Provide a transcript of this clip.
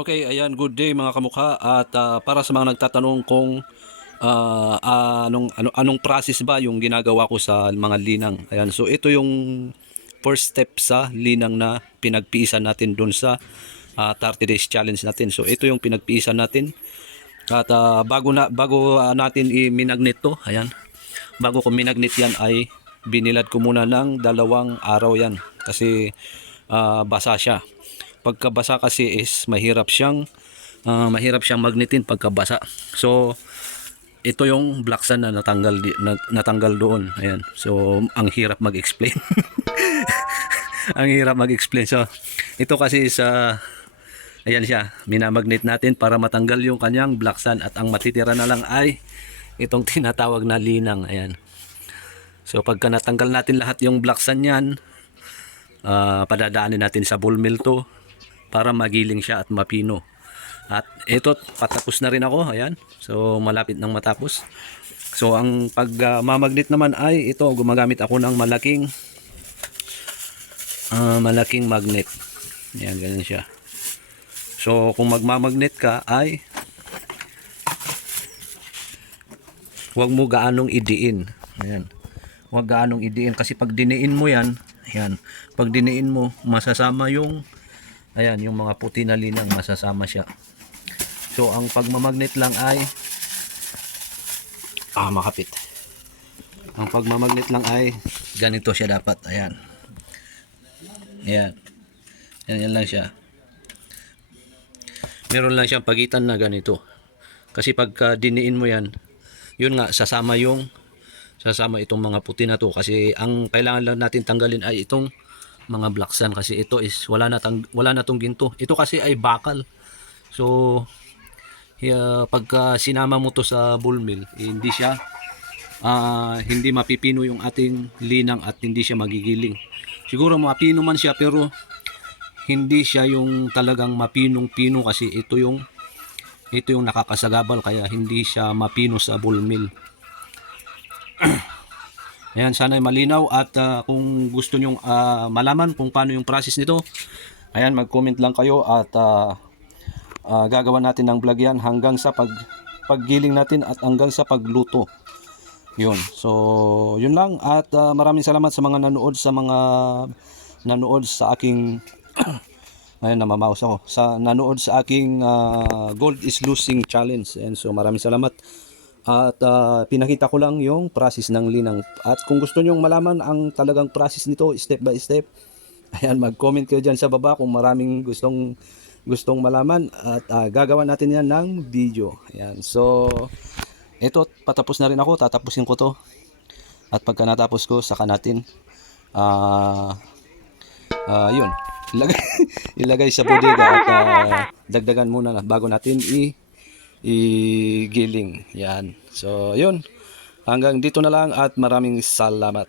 Okay, ayan, good day mga kamukha at ah, para sa mga nagtatanong kung ah, ah, anong ano, anong process ba yung ginagawa ko sa mga linang. Ayan, so ito yung first step sa linang na pinagpiisan natin doon sa ah, 30 days challenge natin. So ito yung pinagpiisan natin. At ah, bago na bago ah, natin i-minagnet to, ayan. Bago ko minagnet yan ay binilad ko muna ng dalawang araw yan kasi ah, basa siya pagkabasa kasi is mahirap siyang ah, mahirap siyang magnetin pagkabasa. So ito yung black sand na natanggal na, natanggal doon. Ayan. So ang hirap mag-explain. ang hirap mag-explain. So ito kasi sa ayan siya, minamagnet natin para matanggal yung kanyang black sand at ang matitira na lang ay itong tinatawag na linang. Ayan. So pagka natanggal natin lahat yung black sand niyan, ah, padadaanin natin sa bull mill to para magiling siya at mapino. At ito, patapos na rin ako. Ayan. So, malapit nang matapos. So, ang pagmamagnet naman ay ito, gumagamit ako ng malaking ah, malaking magnet. Ayan, ganyan siya. So, kung magmamagnet ka ay huwag mo gaanong idiin. Ayan. Huwag gaanong idiin kasi pag diniin mo yan, ayan, pag diniin mo, masasama yung ayan, yung mga puti na linang masasama siya. So, ang pagmamagnet lang ay ah, makapit. Ang pagmamagnet lang ay ganito siya dapat. Ayan. Ayan. Yan, yan lang siya. Meron lang siyang pagitan na ganito. Kasi pagka diniin mo yan, yun nga, sasama yung sasama itong mga puti na to kasi ang kailangan lang natin tanggalin ay itong mga black sand kasi ito is wala na tang, wala na tong ginto. Ito kasi ay bakal. So yeah, pagka sinama mo to sa bull mill, eh, hindi siya ah, hindi mapipino yung ating linang at hindi siya magigiling. Siguro mapino man siya pero hindi siya yung talagang mapinong-pino kasi ito yung ito yung nakakasagabal kaya hindi siya mapino sa bull mill. Ayan, sana ay malinaw at ah, kung gusto nyong ah, malaman kung paano yung process nito, ayan, mag-comment lang kayo at ah, ah, gagawa natin ng vlog yan hanggang sa pag paggiling natin at hanggang sa pagluto. Yun. So, yun lang at ah, maraming salamat sa mga nanood sa mga nanood sa aking Ayun, namamaos ako. Sa nanood sa aking ah, Gold is Losing Challenge. And so, maraming salamat. At ah, pinakita ko lang yung process ng linang. At kung gusto nyong malaman ang talagang process nito, step by step, ayan, mag-comment kayo dyan sa baba kung maraming gustong gustong malaman. At ah, gagawa natin yan ng video. Ayan, so, ito, patapos na rin ako. Tatapusin ko to. At pagka natapos ko, saka natin, ah, ah, yun, ilagay, ilagay sa bodega at ah, dagdagan muna na bago natin i igiling. Yan. So, yun. Hanggang dito na lang at maraming salamat.